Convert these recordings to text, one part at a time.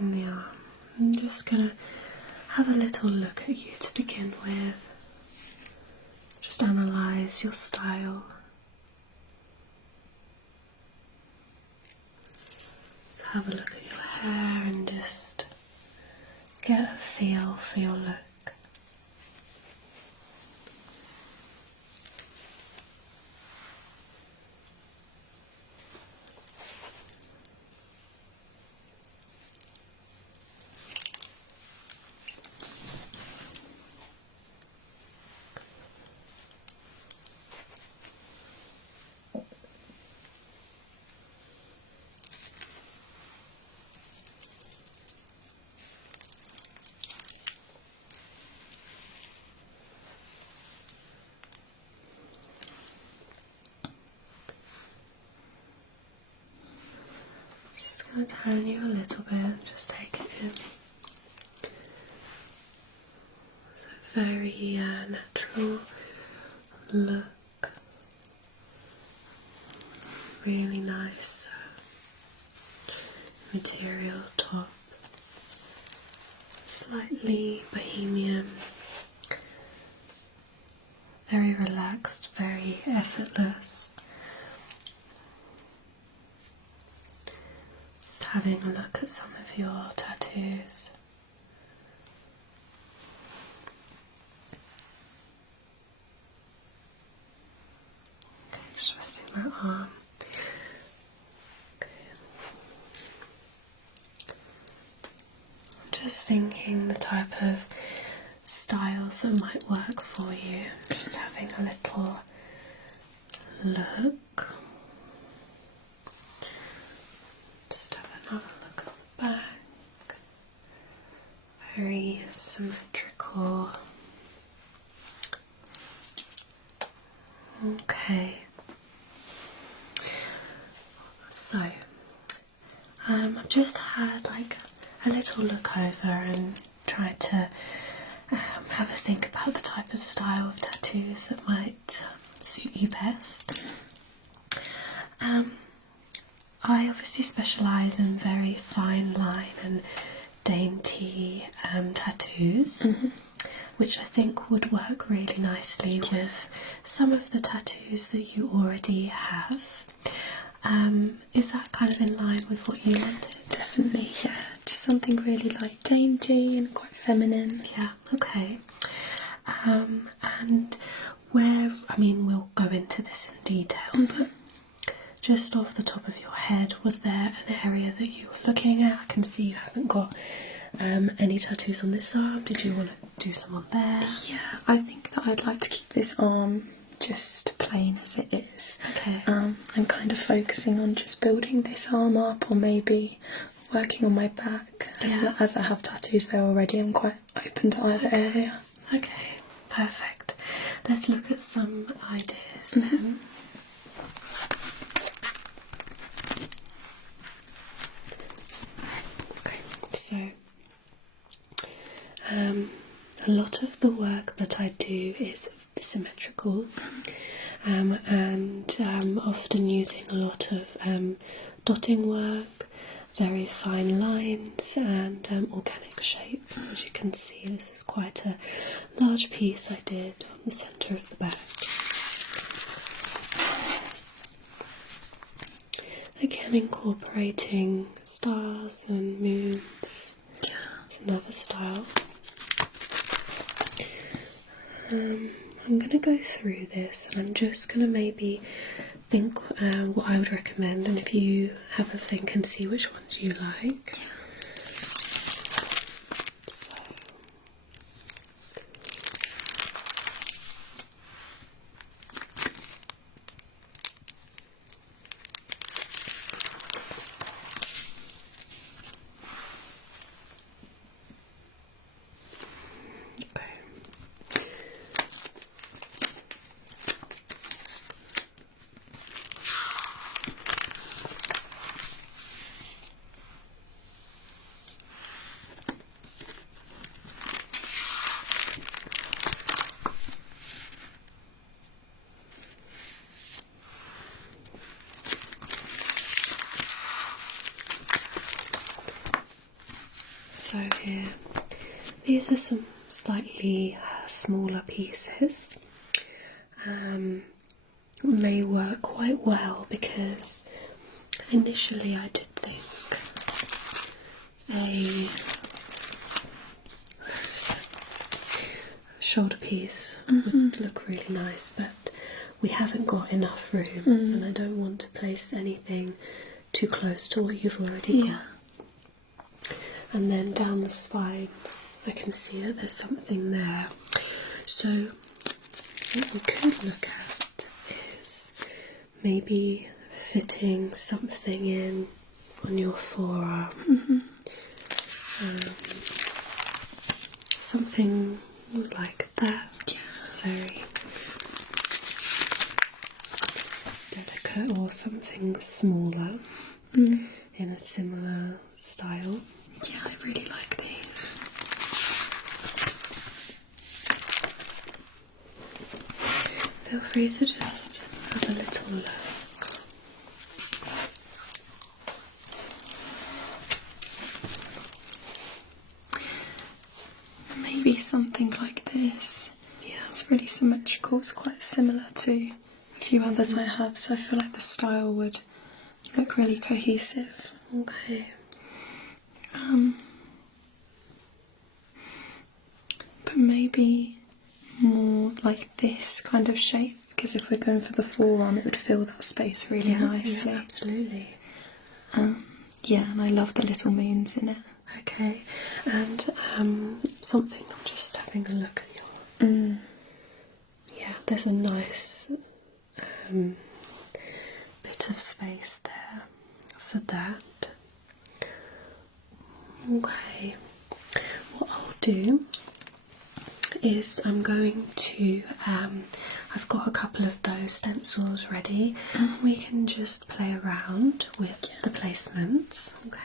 in the arm. I'm just going to have a little look at you to begin with. Just analyse your style. So have a look at your hair and just get a feel for your look. Just going to turn you a little bit, just take it in. It's a very natural look, really nice material top, slightly bohemian, very relaxed, very effortless. Just having a look at some of your tattoos. Okay, just resting that arm. Okay. I'm just thinking the type of styles that might work for you. Just having a little look. Just have another look at the back. Very symmetrical. Okay. So, I've just had like a little look over and tried to have a think about the type of style of tattoos that might suit you best. I obviously specialise in very fine line and dainty tattoos, which I think would work really nicely with some of the tattoos that you already have. Is that kind of in line with what you wanted? Definitely, yeah. Just something really like dainty and quite feminine. Yeah, okay. And where, I mean, we'll go into this in detail, but just off the top of your head, was there an area that you were looking at? I can see you haven't got any tattoos on this arm. Did you want to do some on there? Yeah, I think that I'd like to keep this arm just plain as it is. Okay. I'm kind of focusing on just building this arm up, or maybe working on my back. Yeah. As I have tattoos there already, I'm quite open to either area. Okay, perfect. Let's look at some ideas then. Okay, so a lot of the work that I do is symmetrical, and often using a lot of dotting work, very fine lines and organic shapes. As you can see, this is quite a large piece I did on the centre of the back. Again, incorporating stars and moons. Yeah. It's another style. I'm going to go through this and I'm just going to maybe think what I would recommend, and if you have a think and see which ones you like. Yeah. So, okay. So here, these are some slightly smaller pieces. May work quite well because initially I did think a shoulder piece would look really nice, but we haven't got enough room and I don't want to place anything too close to what you've already got. And then down the spine I can see that there's something there. So what we could look at is maybe fitting something in on your forearm. Something like that. Yes, very delicate, or something smaller in a similar style. Yeah, I really like these. Feel free to just have a little look. Maybe something like this. Yeah, it's really symmetrical. It's quite similar to a few others I have, so I feel like the style would look really cohesive. Okay. But maybe more like this kind of shape, because if we're going for the forearm, it would fill that space really nicely. Yeah, absolutely. Yeah, and I love the little moons in it. Okay, and something, I'm just having a look at your... Yeah, there's a nice bit of space there for that. Okay, what I'll do is I'm going to, I've got a couple of those stencils ready. We can just play around with the placements. Okay.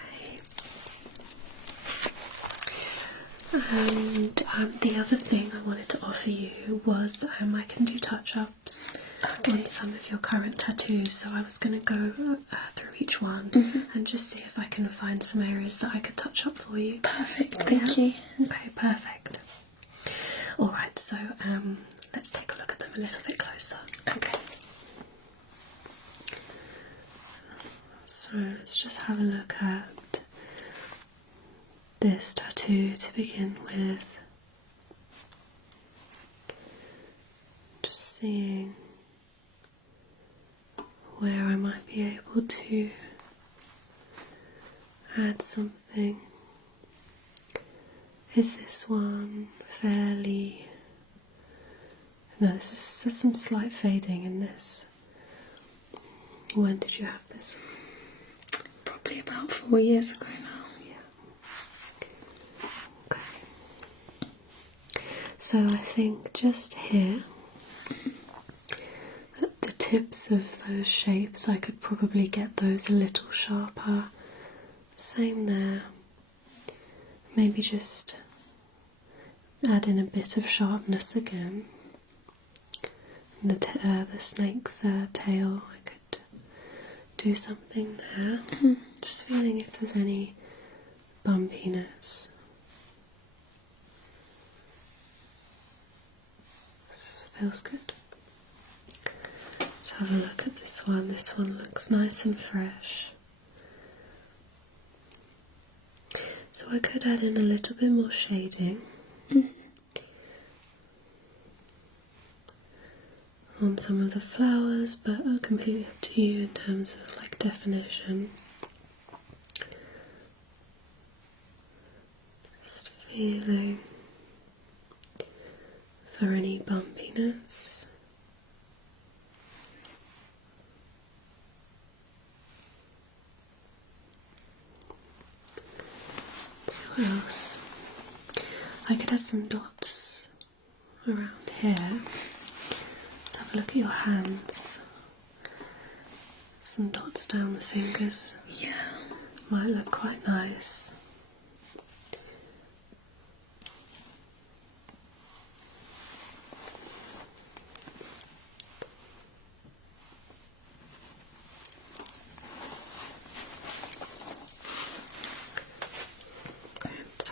And the other thing I wanted to offer you was I can do touch-ups on some of your current tattoos, so I was going to go through each one and just see if I can find some areas that I could touch up for you. Perfect, thank you. Okay, perfect. Alright, so let's take a look at them a little bit closer. Okay. So let's just have a look at this tattoo to begin with. Just seeing where I might be able to add something. Is this one fairly... No, there's some slight fading in this. When did you have this? Probably about 4 years ago now. So I think just here, at the tips of those shapes, I could probably get those a little sharper. Same there. Maybe just add in a bit of sharpness again. And the snake's tail, I could do something there. Just feeling if there's any bumpiness. Feels good. Let's have a look at this one. This one looks nice and fresh. So I could add in a little bit more shading on some of the flowers, but completely up to you in terms of like definition. Just feeling for any bumpiness. So what else? I could add some dots around here. Let's have a look at your hands. Some dots down the fingers. Yeah. Might look quite nice.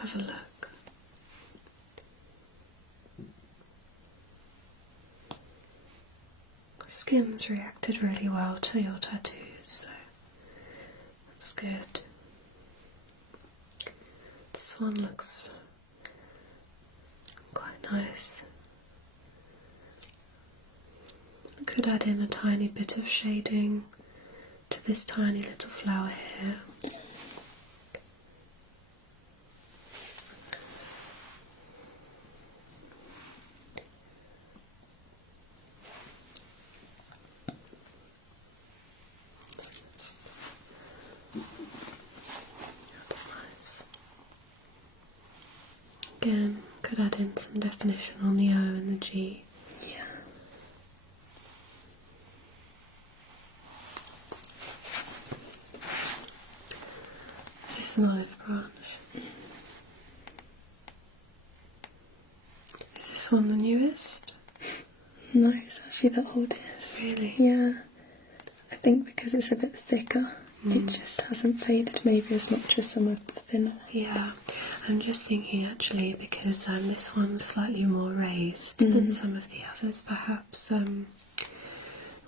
have a look. Skin's reacted really well to your tattoos, so that's good. This one looks quite nice. Could add in a tiny bit of shading to this tiny little flower here. That's nice. Again, could add in some definition on the O and the G. Yeah. Is this an olive branch? Is this one the newest? No, it's actually the oldest. Really? Yeah. I think because it's a bit thicker, it just hasn't faded maybe as much as some of the thinner ones. Yeah, I'm just thinking actually because this one's slightly more raised than some of the others. Perhaps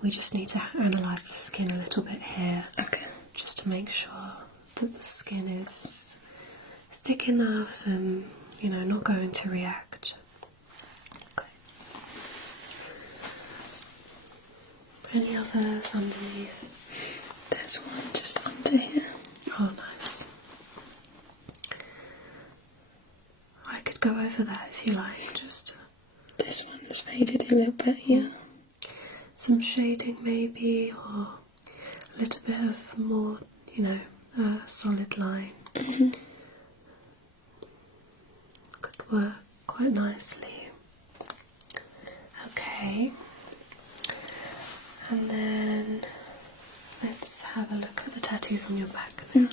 we just need to analyse the skin a little bit here. Okay. Just to make sure that the skin is thick enough and, you know, not going to react. Okay. Any others underneath? There's one just under here. Oh, nice. I could go over that if you like, just This one has faded a little bit, yeah. some shading maybe, or a little bit of more, you know, solid line. Could work quite nicely. Okay. And then let's have a look at the tattoos on your back now.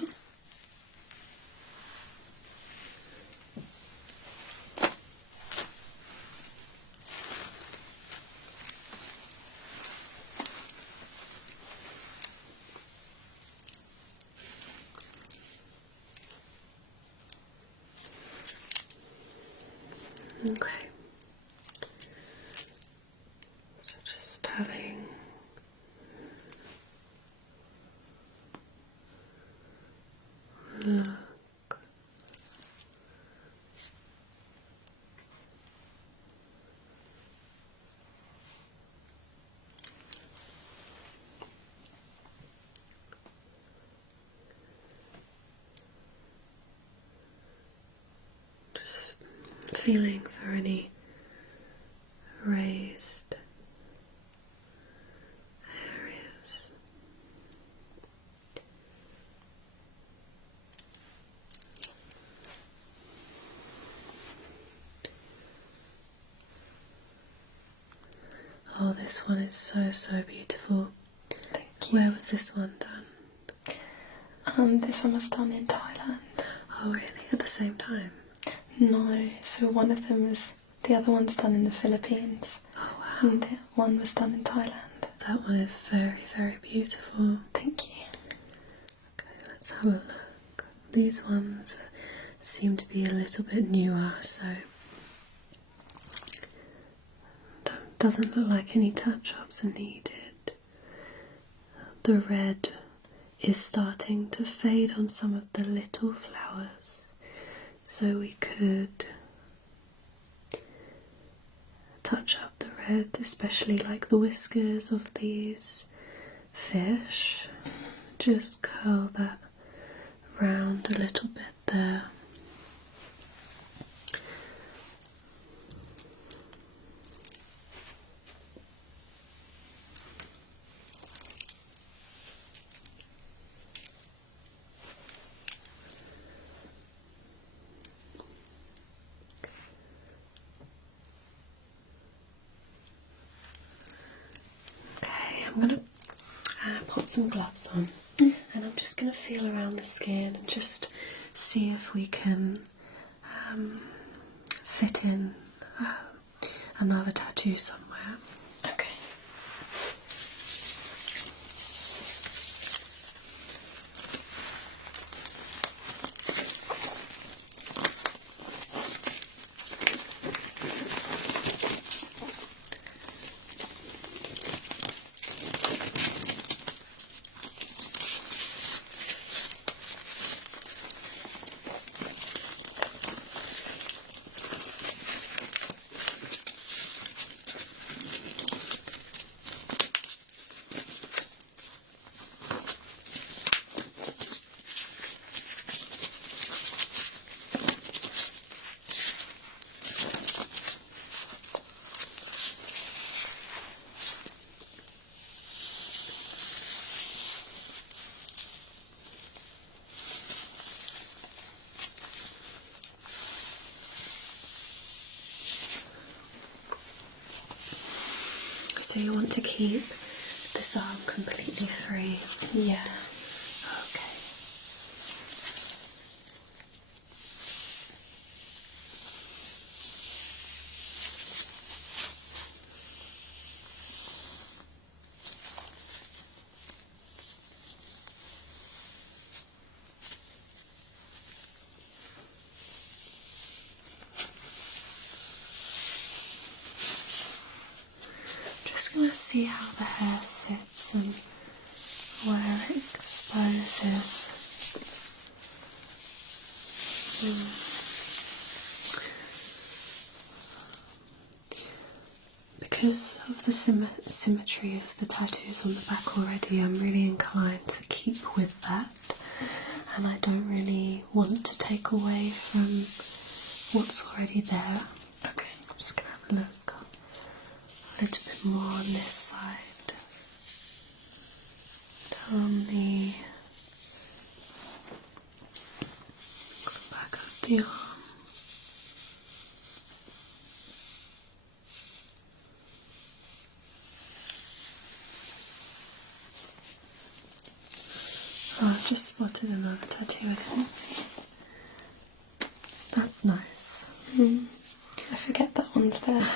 Okay. So just having a look. Just feeling for any raised areas. Oh, this one is so beautiful. Thank you. Where was this one done? This one was done in Thailand. Oh, really? At the same time? No, so one of them was, the other one's done in the Philippines. Oh, wow. And the one was done in Thailand. That one is very beautiful. Thank you. Okay, let's have a look. These ones seem to be a little bit newer, so doesn't look like any touch-ups are needed. The red is starting to fade on some of the little flowers, so we could touch up the red, especially like the whiskers of these fish. Just curl that round a little bit there. Okay, I'm going to pop some gloves on and I'm just going to feel around the skin and just see if we can fit in another tattoo somewhere. Okay. So you want to keep this arm completely free? Yeah. Okay. Just going to see how the hair sits and where it exposes. Because of the symmetry of the tattoos on the back already, I'm really inclined to keep with that, and I don't really want to take away from what's already there. Okay. I'm just going to have a look a little bit more on this side, down the back of the arm. Oh, I've just spotted another tattoo I didn't see. That's nice. I forget that one's there.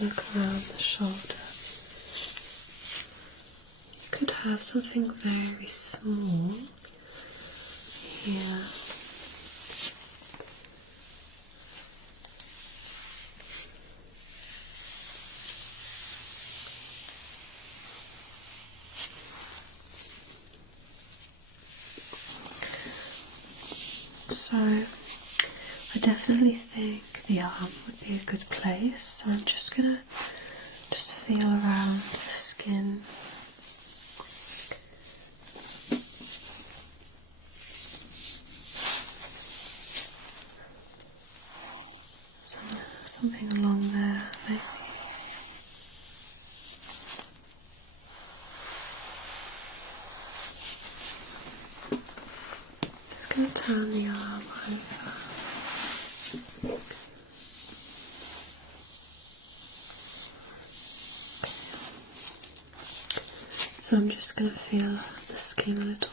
Look around the shoulder. You could have something very small here. So I definitely think the arm would be a good place. So I'm just gonna feel around the skin. Something along there, maybe. Just gonna turn the arm over. So I'm just going to feel the skin a little bit.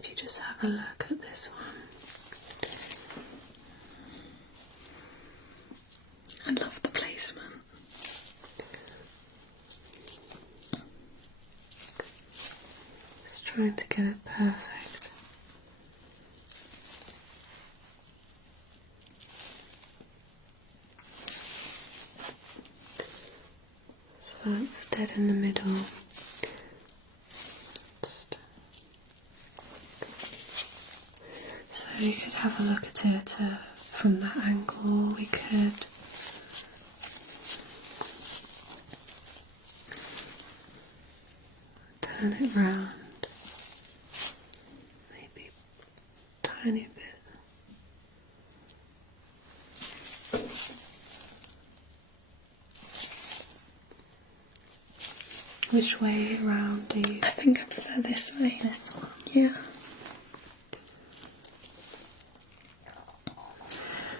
If you just have a look at this one. I love the placement. Just trying to get it perfect. So that's dead in the middle. So you could have a look at it from that angle. We could turn it round, maybe a tiny bit. Which way round do you? I think I prefer this way. This one. Yeah.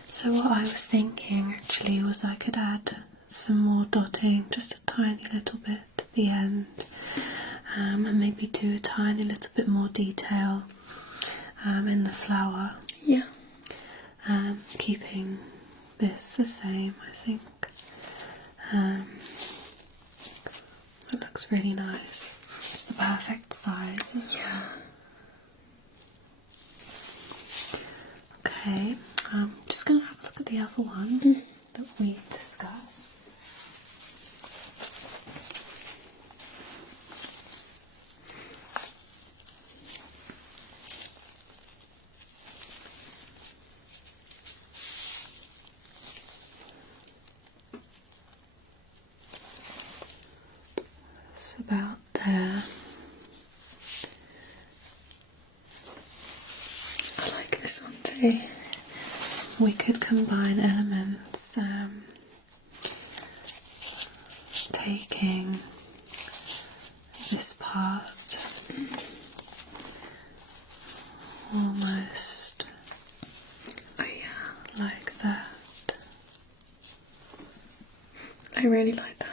So what I was thinking actually was I could add some more dotting, just a tiny little bit at the end, and maybe do a tiny little bit more detail in the flower. Yeah. Keeping this the same, I think. It looks really nice. It's the perfect size as well. Okay, I'm just going to have a look at the other one that we discussed. It's about there. I like this one too. We could combine elements, taking this part almost like that. I really like that.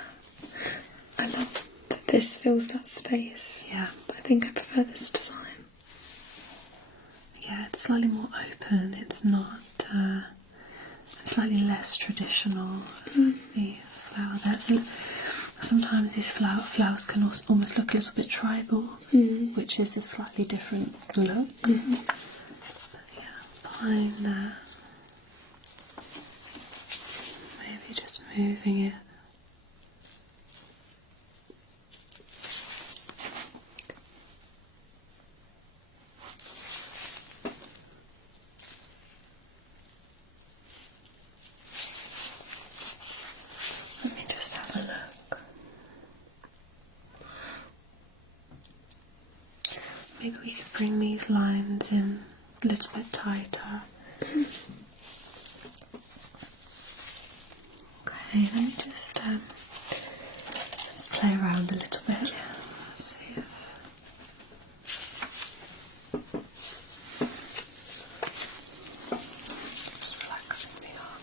I love that this fills that space. Yeah. But I think I prefer this design. Yeah, it's slightly more open. It's not slightly less traditional as the flower there. So sometimes these flowers can also almost look a little bit tribal, which is a slightly different look. But yeah, behind that, maybe just moving it. Let me just have a look. Maybe we could bring these lines in a little bit tighter. Okay, let me just play around a little bit. See if just relaxing the arm.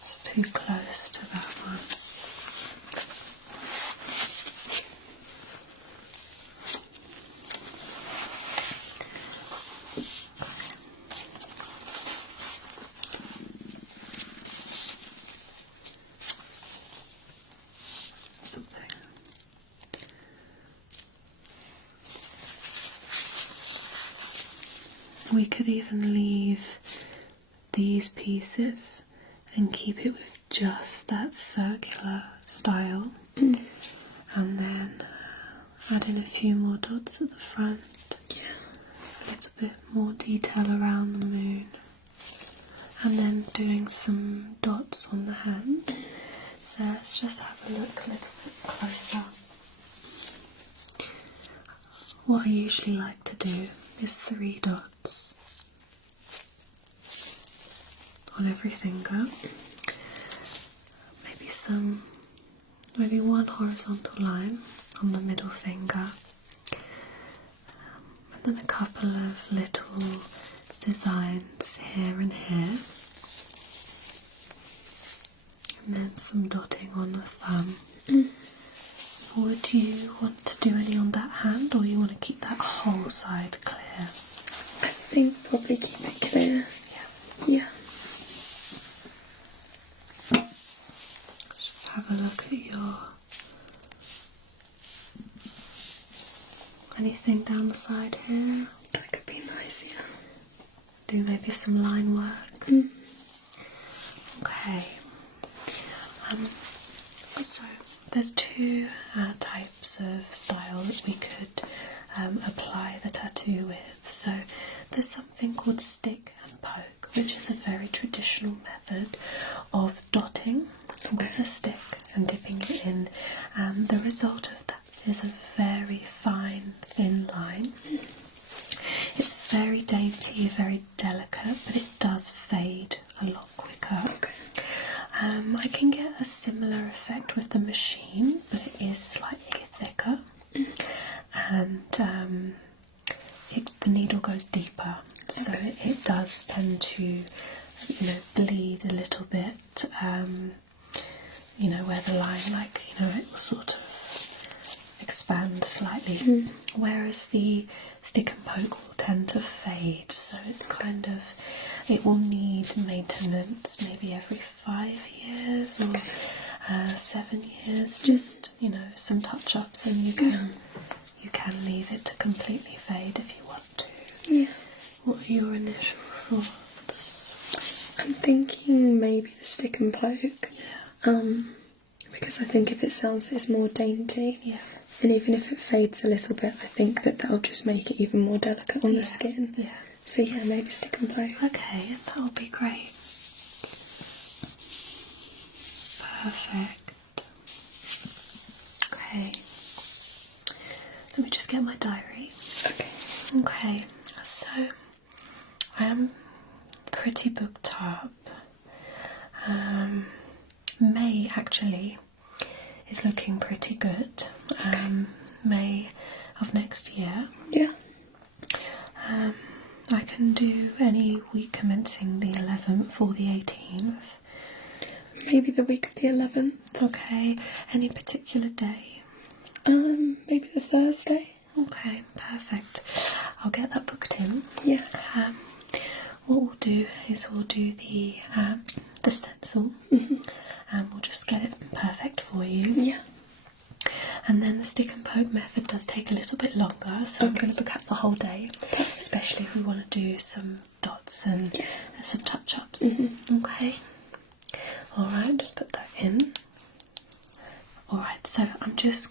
It's too close to that one. Something. We could even leave these pieces and keep it with just that circular style, and then add in a few more dots at the front. Yeah. A little bit more detail around the moon, and then doing some dots on the hand. So let's just have a look a little bit closer. What I usually like to do is 3 dots on every finger. Maybe one horizontal line on the middle finger, and then a couple of little designs here and here, and then some dotting on the thumb. Would you want to do any on that hand, or you want to keep that whole side clear? I think probably keep it clear. Yeah. Yeah. Just have a look at your... anything down the side here? That could be nice, yeah. Do maybe some line work. Mm. Okay. So there's two types of style that we could apply the tattoo with. So there's something called stick and poke, which is a very traditional method of dotting with a stick and dipping it in. The result of that is a very fine, thin line. It's very dainty, very delicate, but it does fade a lot quicker. Okay. I can get a similar effect with the machine, but it is slightly thicker, and the needle goes deeper, so it does tend to, bleed a little bit. Where the line, it will sort of expand slightly, whereas the stick and poke will tend to fade, so it's kind of, it will need maintenance maybe every 5 years or 7 years, just some touch-ups, and you can leave it to completely fade if you want to. Yeah. What are your initial thoughts? I'm thinking maybe the stick and poke. Yeah. Because I think if it sounds it's more dainty, Yeah. and even if it fades a little bit, I think that'll just make it even more delicate on the skin. Yeah. So yeah, maybe stick and poke. Okay, that will be great. Perfect. Okay. Let me just get my diary. Okay. Okay, so I am pretty booked up. May actually is looking pretty good. May of next year. Yeah. I can do any week commencing the 11th or the 18th. Maybe the week of the 11th. Okay, any particular day? Maybe the Thursday. Okay, perfect. I'll get that booked in. Yeah. What we'll do is we'll do the stencil, and we'll just get it perfect for you. Yeah. And then the stick and poke method does take a little bit longer, so I'm going to book up the whole day, especially if we want to do some dots and some touch-ups. Okay. Alright, just put that in. Alright, so I'm just